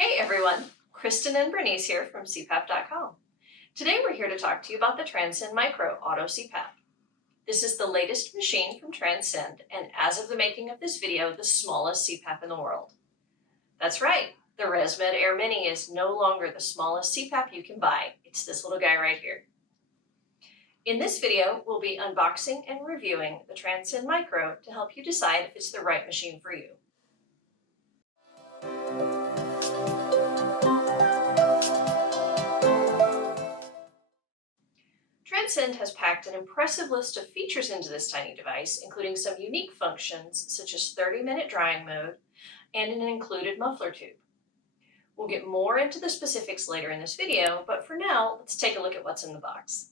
Hey everyone, Kristen and Bernice here from CPAP.com. Today we're here to talk to you about the Transcend Micro Auto CPAP. This is the latest machine from Transcend, and as of the making of this video, the smallest CPAP in the world. That's right, the ResMed Air Mini is no longer the smallest CPAP you can buy. It's this little guy right here. In this video, we'll be unboxing and reviewing the Transcend Micro to help you decide if it's the right machine for you. Transcend has packed an impressive list of features into this tiny device, including some unique functions such as 30-minute drying mode and an included muffler tube. We'll get more into the specifics later in this video, but for now, let's take a look at what's in the box.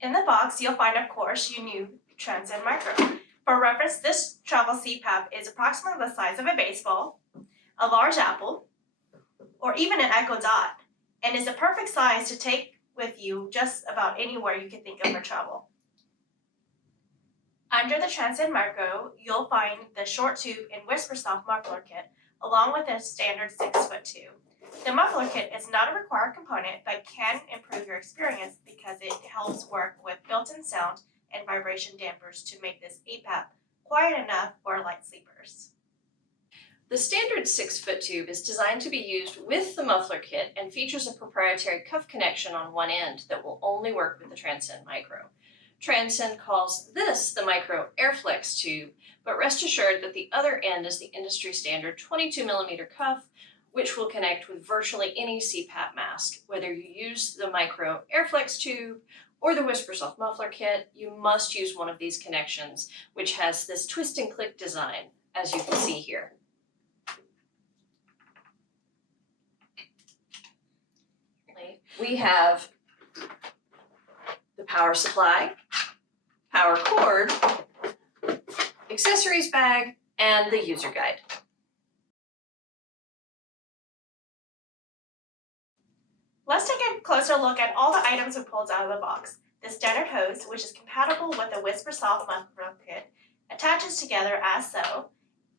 In the box, you'll find, of course, your new Transcend Micro. For reference, this travel CPAP is approximately the size of a baseball, a large apple, or even an Echo Dot, and is a perfect size to take with you just about anywhere you can think of for travel. Under the Transcend Micro, you'll find the short tube and whisper soft muffler kit, along with a standard 6-foot tube. The muffler kit is not a required component, but can improve your experience because it helps work with built-in sound and vibration dampers to make this APAP quiet enough for light sleepers. The standard 6-foot tube is designed to be used with the muffler kit and features a proprietary cuff connection on one end that will only work with the Transcend Micro. Transcend calls this the Micro Airflex tube, but rest assured that the other end is the industry standard 22mm cuff, which will connect with virtually any CPAP mask. Whether you use the Micro Airflex tube or the Whisper Soft Muffler Kit, you must use one of these connections, which has this twist and click design, as you can see here. We have the power supply, power cord, accessories bag, and the user guide. Let's take a closer look at all the items we pulled out of the box. The standard hose, which is compatible with the Whisper Soft Muffler Kit, attaches together as so,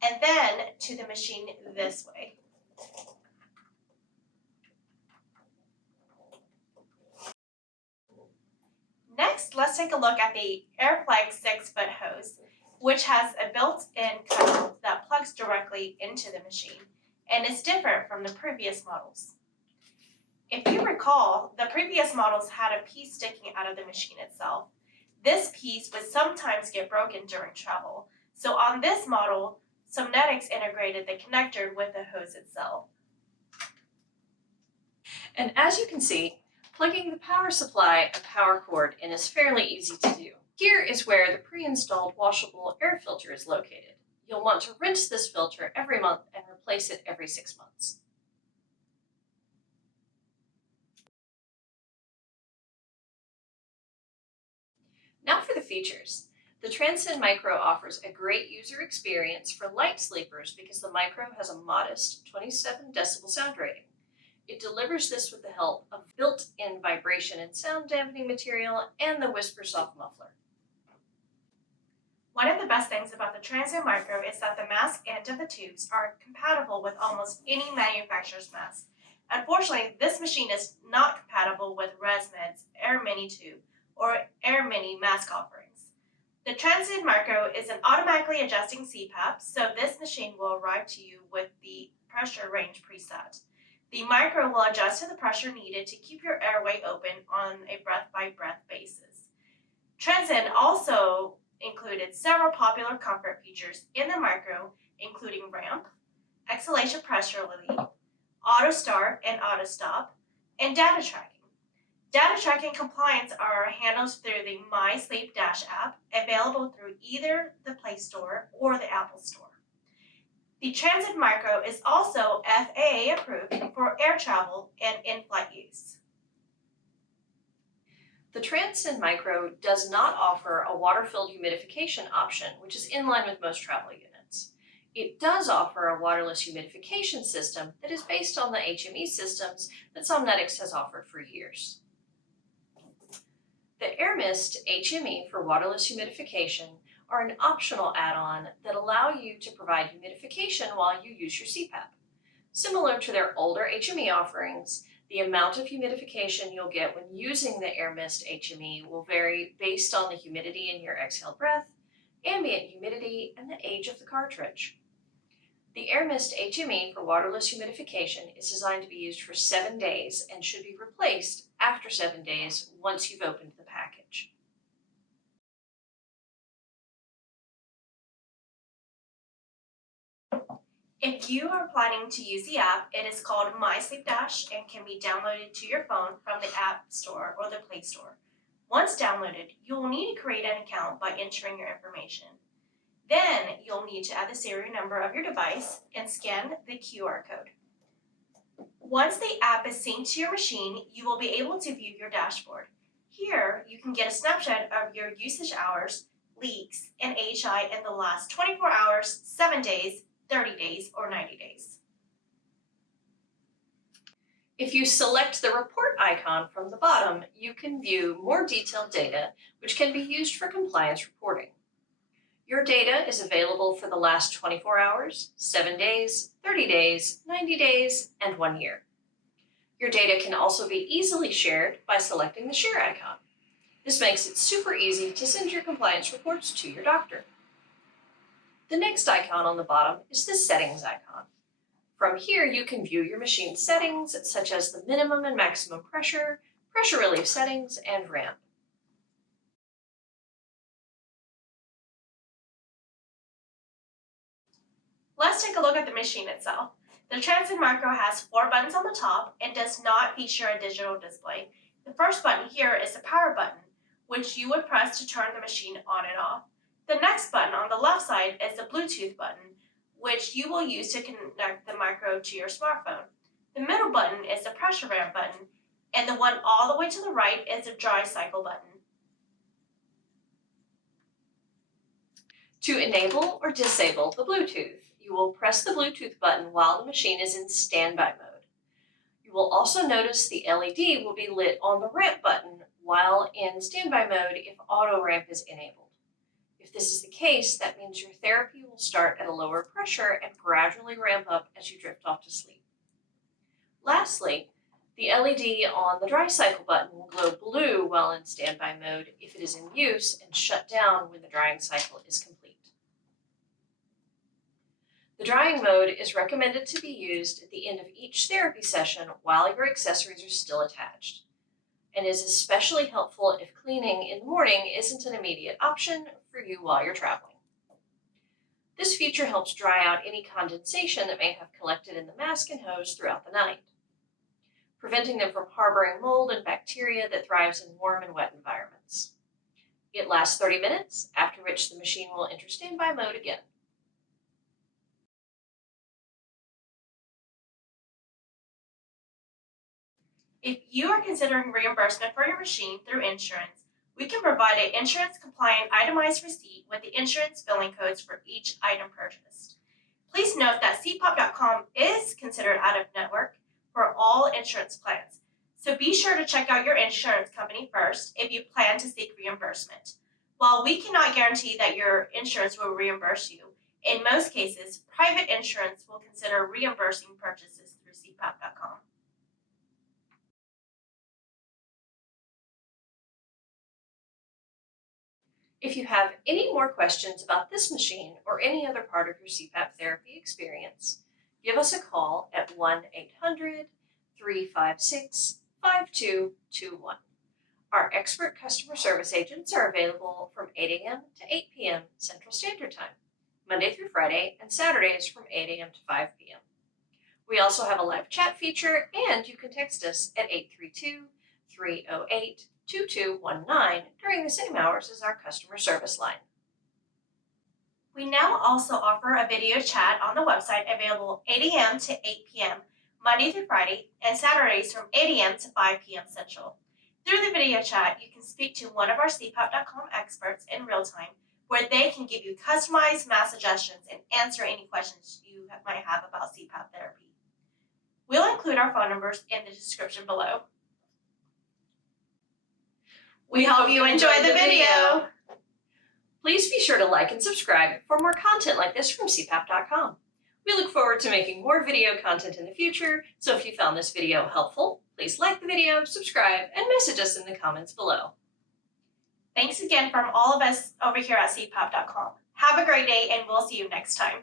and then to the machine this way. Next, let's take a look at the Airflex 6-foot hose, which has a built-in cutout that plugs directly into the machine and is different from the previous models. If you recall, the previous models had a piece sticking out of the machine itself. This piece would sometimes get broken during travel, so on this model, Somnetics integrated the connector with the hose itself. And as you can see, plugging the power supply and power cord in is fairly easy to do. Here is where the pre-installed washable air filter is located. You'll want to rinse this filter every month and replace it every 6 months. Now for the features. The Transcend Micro offers a great user experience for light sleepers because the Micro has a modest 27 decibel sound rating. It delivers this with the help of built-in vibration and sound dampening material and the Whisper Soft Muffler. One of the best things about the Transcend Micro is that the mask end of the tubes are compatible with almost any manufacturer's mask. Unfortunately, this machine is not compatible with ResMed's Air Mini tube or Air Mini mask offerings. The Transcend Micro is an automatically adjusting CPAP, so this machine will arrive to you with the pressure range preset. The Micro will adjust to the pressure needed to keep your airway open on a breath-by-breath basis. Transcend also included several popular comfort features in the Micro, including ramp, exhalation pressure relief, auto start and auto stop, and data tracking. Data tracking compliance are handled through the MySleepDash app, available through either the Play Store or the Apple Store. The Transcend Micro is also FAA approved for air travel and in-flight use. The Transcend Micro does not offer a water-filled humidification option, which is in line with most travel units. It does offer a waterless humidification system that is based on the HME systems that Somnetics has offered for years. The Air Mist HME for waterless humidification are an optional add-on that allow you to provide humidification while you use your CPAP. Similar to their older HME offerings, the amount of humidification you'll get when using the Air Mist HME will vary based on the humidity in your exhaled breath, ambient humidity, and the age of the cartridge. The Air Mist HME for waterless humidification is designed to be used for 7 days and should be replaced after 7 days once you've opened the package. If you are planning to use the app, it is called MySleepDash and can be downloaded to your phone from the App Store or the Play Store. Once downloaded, you will need to create an account by entering your information. Then you'll need to add the serial number of your device and scan the QR code. Once the app is synced to your machine, you will be able to view your dashboard. Here, you can get a snapshot of your usage hours, leaks, and AHI in the last 24 hours, 7 days, 30 days, or 90 days. If you select the report icon from the bottom, you can view more detailed data, which can be used for compliance reporting. Your data is available for the last 24 hours, 7 days, 30 days, 90 days, and 1 year. Your data can also be easily shared by selecting the share icon. This makes it super easy to send your compliance reports to your doctor. The next icon on the bottom is the settings icon. From here, you can view your machine settings, such as the minimum and maximum pressure, pressure relief settings, and ramp. Let's take a look at the machine itself. The Transcend Micro has 4 buttons on the top and does not feature a digital display. The first button here is the power button, which you would press to turn the machine on and off. The next button on the left side is the Bluetooth button, which you will use to connect the Micro to your smartphone. The middle button is the pressure ramp button, and the one all the way to the right is the dry cycle button. To enable or disable the Bluetooth, you will press the Bluetooth button while the machine is in standby mode. You will also notice the LED will be lit on the ramp button while in standby mode if auto ramp is enabled. If this is the case, that means your therapy will start at a lower pressure and gradually ramp up as you drift off to sleep. Lastly, the LED on the dry cycle button will glow blue while in standby mode if it is in use and shut down when the drying cycle is complete. The drying mode is recommended to be used at the end of each therapy session while your accessories are still attached, and is especially helpful if cleaning in the morning isn't an immediate option for you while you're traveling. This feature helps dry out any condensation that may have collected in the mask and hose throughout the night, preventing them from harboring mold and bacteria that thrives in warm and wet environments. It lasts 30 minutes, after which the machine will enter standby mode again. If you are considering reimbursement for your machine through insurance, we can provide an insurance-compliant itemized receipt with the insurance billing codes for each item purchased. Please note that CPAP.com is considered out-of-network for all insurance plans, so be sure to check out your insurance company first if you plan to seek reimbursement. While we cannot guarantee that your insurance will reimburse you, in most cases, private insurance will consider reimbursing purchases through CPAP.com. If you have any more questions about this machine or any other part of your CPAP therapy experience, give us a call at 1-800-356-5221. Our expert customer service agents are available from 8 a.m. to 8 p.m. Central Standard Time, Monday through Friday, and Saturdays from 8 a.m. to 5 p.m. We also have a live chat feature, and you can text us at 832-308-2219 during the same hours as our customer service line. We now also offer a video chat on the website available 8 a.m. to 8 p.m. Monday through Friday, and Saturdays from 8 a.m. to 5 p.m. Central. Through the video chat, you can speak to one of our CPAP.com experts in real time, where they can give you customized mask suggestions and answer any questions you might have about CPAP therapy. We'll include our phone numbers in the description below. We hope you enjoyed the video. Please be sure to like and subscribe for more content like this from CPAP.com. We look forward to making more video content in the future, so if you found this video helpful, please like the video, subscribe, and message us in the comments below. Thanks again from all of us over here at CPAP.com. Have a great day, and we'll see you next time.